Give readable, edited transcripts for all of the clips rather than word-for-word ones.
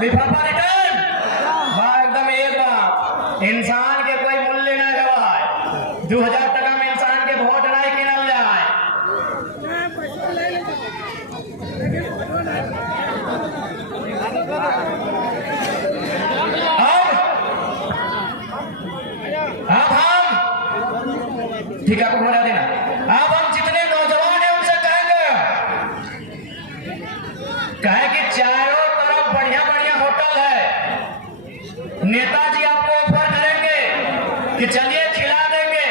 लिफाफा रिटर्न। हाँ एकदम एक बात, इंसान के कोई मूल्य ना गवाए, 2000 टका में इंसान के वोट नहीं किनल जाए। अब हम ठीक है, आपको बता देना, अब हम जितने नौजवान हैं उनसे कहे कि चारों तरफ बढ़िया बढ़िया होटल है, नेताजी आपको ऑफर करेंगे कि चलिए खिला देंगे,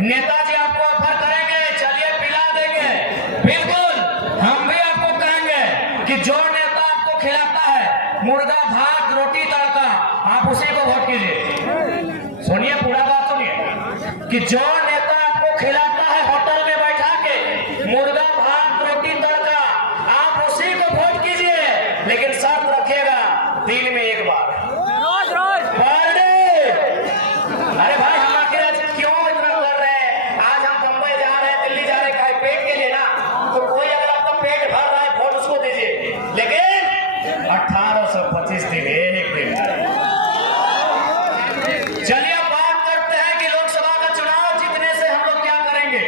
नेताजी आपको ऑफर करेंगे चलिए पिला देंगे। बिल्कुल हम भी आपको कहेंगे कि जो नेता आपको खिलाता है मुर्गा भात रोटी तड़का, आप उसी को वोट कीजिए। सुनिए पूरा बात सुनिए कि जो नेता आपको खिलाता है होटल में बैठा के मुर्गा भात रोटी तड़का, आप उसी को वोट कीजिए, लेकिन शर्त रखिएगा दिन में एक बार, पर डे। अरे भाई हम आखिर आज क्यों इतना कर रहे हैं? आज हम बंबई जा रहे हैं, दिल्ली जा रहे हैं, पेट के लिए ना, तो कोई अगर आपका पेट भर रहा है वोट उसको दीजिए, लेकिन 1825 दिन एक दिन। चलिए अब बात करते हैं कि लोकसभा का चुनाव जीतने से हम लोग क्या करेंगे।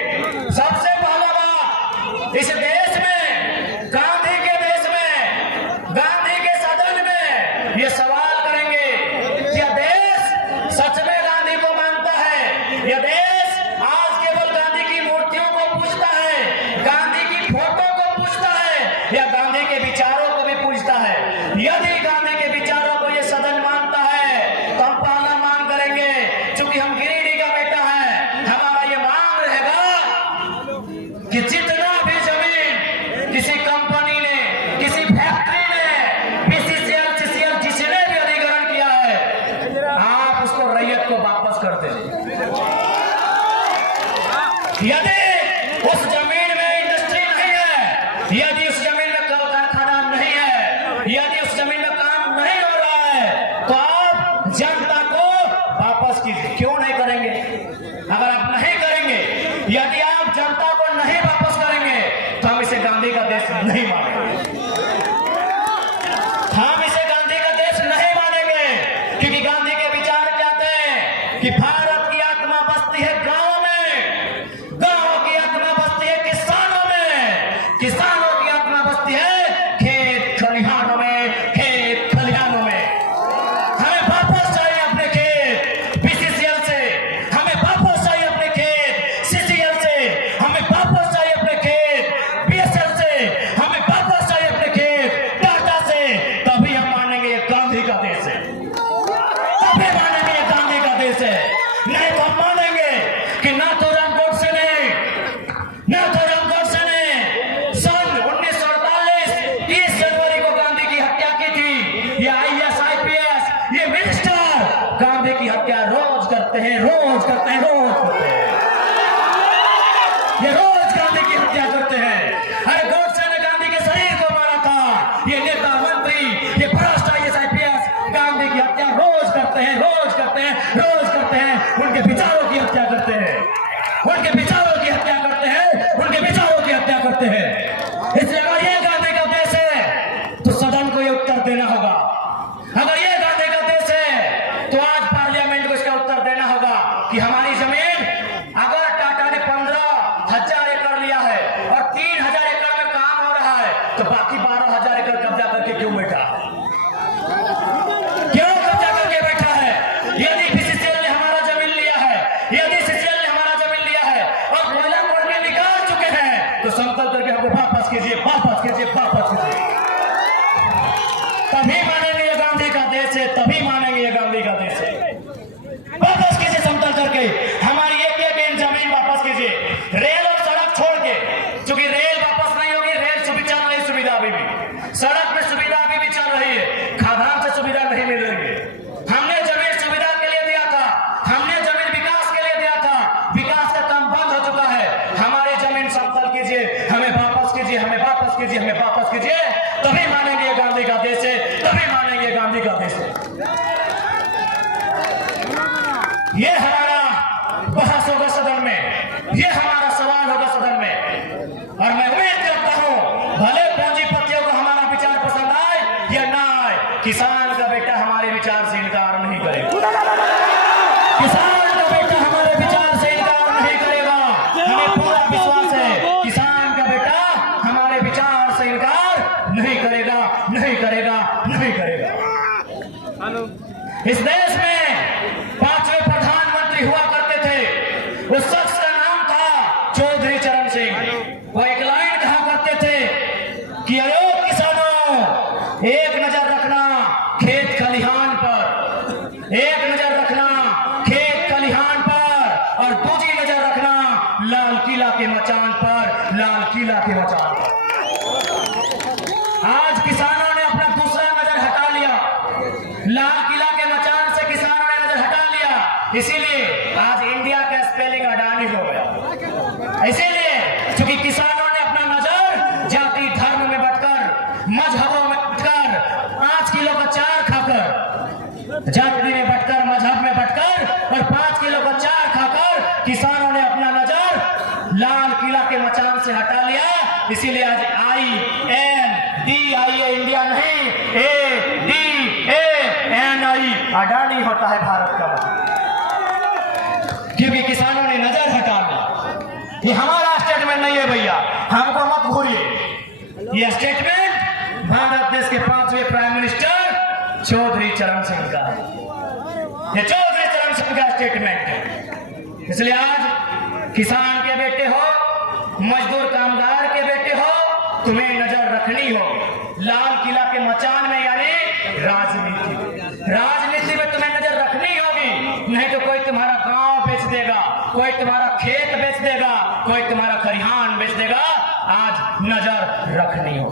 सबसे पहला बात, इस देश में, गांधी के देश में, गांधी के सदन में ये सवाल करेंगे, क्या देश सच में गांधी को मानता है? यह देश आज केवल गांधी की मूर्तियों को पूजता है, गांधी की फोटो को पूजता है, या गांधी के विचारों को भी पूजता है? यदि गांधी के विचारों को ये सदन मानता है तो हम पहला मांग करेंगे, चूंकि हम गिरिडीह का बेटा है, हमारा ये मांग रहेगा कि जितना भी जमीन किसी कंपनी ने, किसी फैक्ट्री ने, बीसीसीएल, सीसीएल जिसने भी अधिग्रहण किया है, आप उसको रैयत को वापस कर दीजिए। यदि उस जमीन में इंडस्ट्री नहीं है, यदि उस जमीन में कल कारखाना नहीं है, यदि उस जमीन में काम नहीं हो रहा है, तो आप जनता को वापस कीजिए। क्यों नहीं करेंगे? अगर आप नहीं करेंगे, यदि आप जनता को नहीं वापस करेंगे, तो हम इसे गांधी का देश नहीं मानेंगे। हम इसे गांधी का देश नहीं मानेंगे, क्योंकि गांधी के विचार क्या थे कि भारत की आत्मा बसती है गांव में, गांव की आत्मा बसती है किसानों में, किसानों की आत्मा बसती है खेत खलिहानों में, खेत खलिहानों में। हमें वापस चाहिए अपने खेत बीसीसीएल से, हमें वापस चाहिए अपने खेत सीसीएल से, हमें वापस चाहिए अपने खेत बीएसएल से, हमें वापस चाहिए अपने खेत टाटा से। तभी हम मानेंगे ये गांधी का देश है, तभी मानेंगे ये गांधी का देश है। नहीं तो हम मानेंगे कि ना तो गोडसे ने, ना तो गोडसे ने सन 1948 30 जनवरी को गांधी की हत्या की थी। ये आईएएस आईपीएस, ये मिनिस्टर गांधी की हत्या रोज करते हैं, रोज करते हैं, रोज करते हैं, ये रोज गांधी की हत्या करते हैं। अरे गोडसे ने गांधी के शरीर को मारा था, ये नेता मंत्री, ये भ्रष्ट आईएएस आईपीएस गांधी की हत्या रोज करते हैं, रोज करते हैं, रोज करते हैं, उनके विचारों की हत्या करते हैं, उनके विचारों की हत्या करते हैं, उनके विचारों की हत्या करते हैं। इसलिए अगर ये गांधी का देश है तो सदन को ये उत्तर देना होगा। अगर ये गांधी का देश है तो आज पार्लियामेंट को इसका उत्तर देना होगा कि हमारी जमीन, अगर टाटा ने 15,000 एकड़ लिया है और 3,000 एकड़ में काम हो रहा है, तो बाकी 12,000 एकड़ कब्जा करके क्यों बैठा है? क्यों कब्जा करके बैठा है? यदि बीसीसीएल ने हमारा जमीन लिया है, यदि सीसीएल ने हमारा जमीन लिया है और कोयला खोद के निकाल चुके हैं, तो समतल करके हमको वापस कीजिए, वापस कीजिए, वापस कीजिए। तभी मानेंगे ये गांधी का देश है, तभी मानेंगे ये गांधी का देश है। वापस कीजिए समतल करके, हमारी एक एक जमीन वापस कीजिए। रेल और सड़क छोड़ के, क्योंकि रेल वापस नहीं होगी, रेल सुविधा नहीं, सुविधा अभी भी, सड़क में सुविधा अभी भी चल रही है, खादान से सुविधा नहीं मिल रही है। हमने जमीन सुविधा के लिए दिया था, हमने जमीन विकास के लिए दिया था, विकास का काम बंद हो चुका है। हमारी जमीन समतल कीजिए, हमें वापस कीजिए, हमें वापस कीजिए, हमें वापस कीजिए, तभी मानेंगे ये गांधी का देश है, तभी मानेंगे गांधी का देश है। ये हमारा बहस होगा सदन में, ये हमारा सवाल होगा सदन में, और मैं उम्मीद करता हूं भले पूंजीपतियों को हमारा विचार पसंद आए या ना आए, किसान का बेटा हमारे विचार से इनकार नहीं करेगा। किसान का बेटा हमारे विचार से इनकार नहीं करेगा। हमें पूरा विश्वास है किसान का बेटा हमारे विचार से इनकार नहीं करेगा, नहीं करेगा, नहीं करेगा। इस देश में 5वें प्रधानमंत्री हुआ करते थे, उस शख्स का नाम था चौधरी चरण सिंह। वो एक लाइन कहा करते थे कि अरे किसानों, एक नजर रखना खेत खलिहान पर, एक नजर रखना खेत खलिहान पर, और दूसरी नजर रखना लाल किला के मचान पर, लाल किला के मचान पर। आज किसानों ने अपना दूसरा नजर हटा लिया, लाल किला के मचान से किसानों ने नजर हटा लिया। इसीलिए आज इंडिया का स्पेलिंग अडानी हो गया। इसीलिए क्योंकि किसानों ने अपना नजर जाति धर्म में बंटकर, मजहबों में बंटकर, 5 किलो का चार खाकर, जाति में बंटकर, मजहब में बंटकर और 5 किलो का चार खाकर किसानों ने अपना नजर लाल किला के मचान से हटा लिया। इसीलिए आज INDIA इंडिया नहीं, ADANI अडानी होता है भारत का, क्योंकि किसानों ने नजर हटा ली। ये हमारा स्टेटमेंट नहीं है भैया, हमको मत भूलिए। ये स्टेटमेंट भारत देश के 5वें प्राइम मिनिस्टर चौधरी चरण सिंह का है। ये चौधरी चरण सिंह का स्टेटमेंट है। इसलिए आज किसान के बेटे हो, मजदूर कामगार के बेटे हो, तुम्हें नजर रखनी हो लाल किला के मचान में, यानी राजनीति में तुम्हें नजर रखनी होगी। नहीं तो कोई तुम्हारा गांव बेच देगा, कोई तुम्हारा खेत बेच देगा, कोई तुम्हारा खलिहान बेच देगा। आज नजर रखनी हो।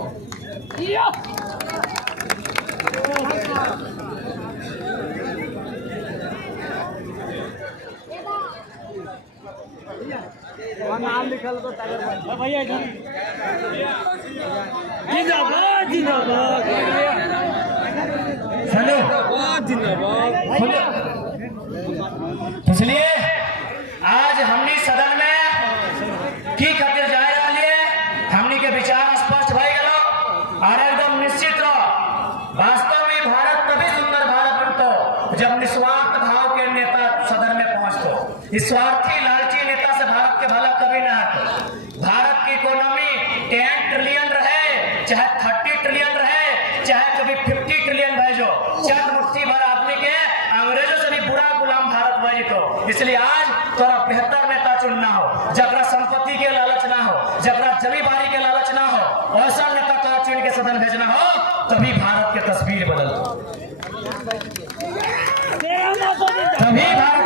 नाम लिखल तो भैया जिंदाबाद जिंदाबाद इसलिए आज हमने सदन में की खातिर जायजा लिए, हमने के विचार स्पष्ट भाई गलो और एकदम निश्चित रहो। वास्तव में भारत तभी सुंदर भारत बनतो जब निस्वार्थ भाव के नेता सदन में पहुंचतो। इस स्वार्थी लालची नेता से भारत के भला कभी ना आते। भारत की इकोनॉमी 10 ट्रिलियन रहे, चाहे 30 ट्रिलियन रहे, चाहे कभी 50 ट्रिलियन भेजो, चंद मुट्ठी भर आदमी के अंग्रेजों से भी बुरा गुलाम भारत बनी। तो इसलिए आज तोरा बेहतर नेता चुनना हो, जगरा संपत्ति के लालच ना हो, जगरा जमींदारी के लालच ना हो, ऐसा नेता तोरा चुन के सदन भेजना हो, तभी भारत की तस्वीर बदल, तभी भारत